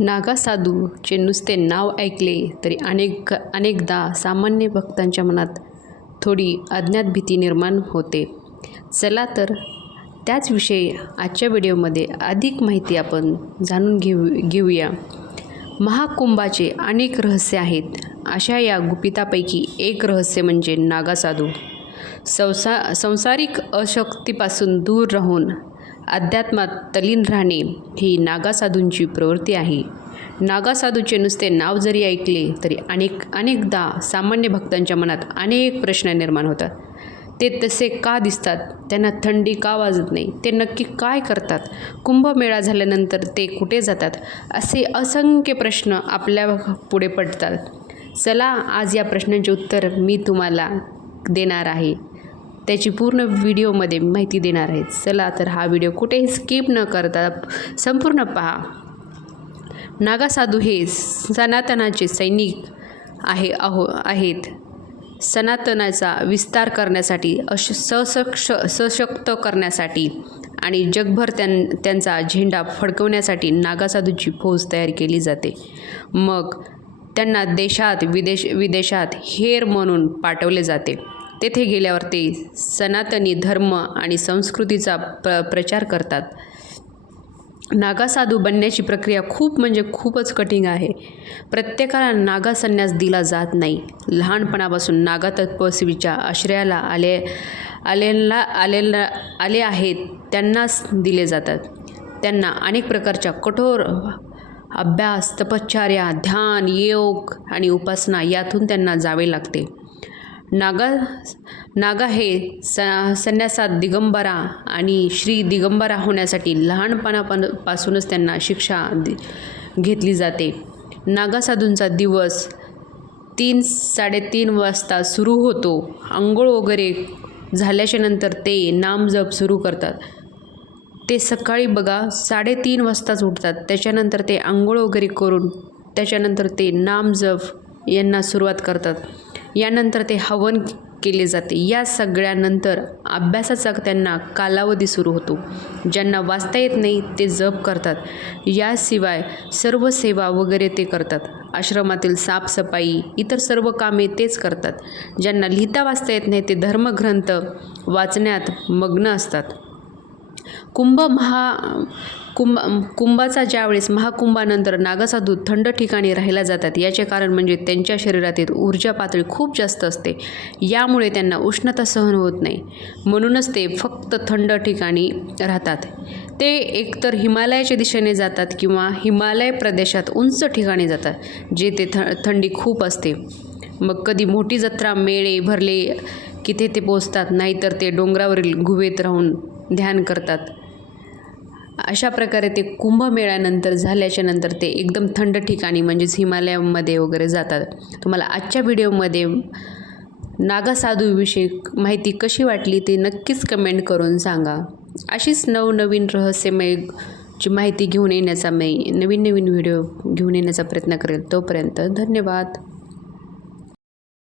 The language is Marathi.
नागा साधूचे नुसते नाव ऐकले तरी अनेक अनेकदा सामान्य भक्तांच्या मनात थोडी अज्ञात भीती निर्माण होते. चला तर त्याचविषयी आजच्या व्हिडिओमध्ये अधिक माहिती आपण जाणून घेऊ घेऊया. महाकुंभाचे अनेक रहस्य आहेत. अशा या गुपितापैकी एक रहस्य म्हणजे नागासाधू संसा संसारिक अशक्तीपासून दूर राहून अध्यात्मात तलीन राहणे ही नागासाधूंची प्रवृत्ती आहे. नागासाधूचे नुसते नाव जरी ऐकले तरी अनेक अनेकदा सामान्य भक्तांच्या मनात अनेक प्रश्न निर्माण होतात. ते तसे का दिसतात? त्यांना थंडी का वाजत नाही? ते नक्की काय करतात? कुंभमेळा झाल्यानंतर ते कुठे जातात? असे असंख्य प्रश्न आपल्या पुढे पडतात. चला आज या प्रश्नांचे उत्तर मी तुम्हाला देणार आहे. त्याची पूर्ण व्हिडिओमध्ये माहिती देणार आहे चला तर हा व्हिडिओ कुठेही स्किप न करता संपूर्ण पहा. नागासाधू हे सनातनाचे सैनिक आहे अहो आहेत. सनातनाचा विस्तार करण्यासाठी अश सशक्ष सशक्त करण्यासाठी आणि जगभर त्यां त्यांचा झेंडा फडकवण्यासाठी नागासाधूची फौज तयार केली जाते. मग त्यांना देशात विदेश विदेशात हेर म्हणून पाठवले जाते. तेथे गेल्यावर ते सनातनी धर्म आणि संस्कृतीचा प्र प्रचार करतात. नागासाधू बनण्याची प्रक्रिया खूप म्हणजे खूपच कठीण आहे. प्रत्येकाला नागा संन्यास दिला जात नाही. लहानपणापासून नागा तत्पस्वीच्या आश्रयाला आले आलेला आलेला आले आहेत त्यांनाच दिले जातात. त्यांना अनेक प्रकारच्या कठोर अभ्यास तपश्चर्या ध्यान योग आणि उपासना यातून त्यांना जावे लागते. नागा नागा हे स संन्यासात दिगंबरा आणि श्री दिगंबरा होण्यासाठी लहानपणापासूनच त्यांना शिक्षा दि घेतली जाते. नागासाधूंचा दिवस तीन साडेतीन वाजता सुरू होतो. आंघोळ वगैरे झाल्याच्यानंतर ते नामजप सुरू करतात. ते सकाळी बघा साडेतीन वाजताच उठतात. त्याच्यानंतर ते आंघोळ वगैरे करून त्याच्यानंतर ते नामजप यांना सुरुवात करतात. यानंतर ते हवन केले जाते. या सगळ्यानंतर अभ्यासाचा त्यांना कालावधी सुरू होतो. ज्यांना वाचता येत नाही ते जप करतात. याशिवाय सर्व सेवा वगैरे ते करतात. आश्रमातील साफसफाई इतर सर्व कामे तेच करतात. ज्यांना लिहिता वाचता येत नाही ते धर्मग्रंथ वाचण्यात मग्न असतात. कुंभ महा कुंभ कुंभाचा ज्यावेळेस महाकुंभानंतर नागसाधू थंड ठिकाणी राहिला जातात याचे कारण म्हणजे त्यांच्या शरीरातील ऊर्जा पातळी खूप जास्त असते. यामुळे त्यांना उष्णता सहन होत नाही. म्हणूनच ते फक्त थंड ठिकाणी राहतात. ते एकतर हिमालयाच्या दिशेने जातात किंवा हिमालय प्रदेशात उंच ठिकाणी जातात जे ते थ थंडी खूप असते. मग कधी मोठी जत्रा मेळे भरले की ते ते पोचतात नाहीतर ते डोंगरावरील गुहेत राहून ध्यान करतात. अशा प्रकारे ते कुंभमेळ्यानंतर झाल्याच्यानंतर ते एकदम थंड ठिकाणी म्हणजेच हिमालयामध्ये वगैरे जातात. तुम्हाला आजच्या व्हिडिओमध्ये नागासाधूविषयी माहिती कशी वाटली ते नक्कीच कमेंट करून सांगा. अशीच नवनवीन रहस्यमय ची माहिती घेऊन येण्याचा मी नवीन नवीन व्हिडिओ घेऊन येण्याचा प्रयत्न करेल तोपर्यंत धन्यवाद.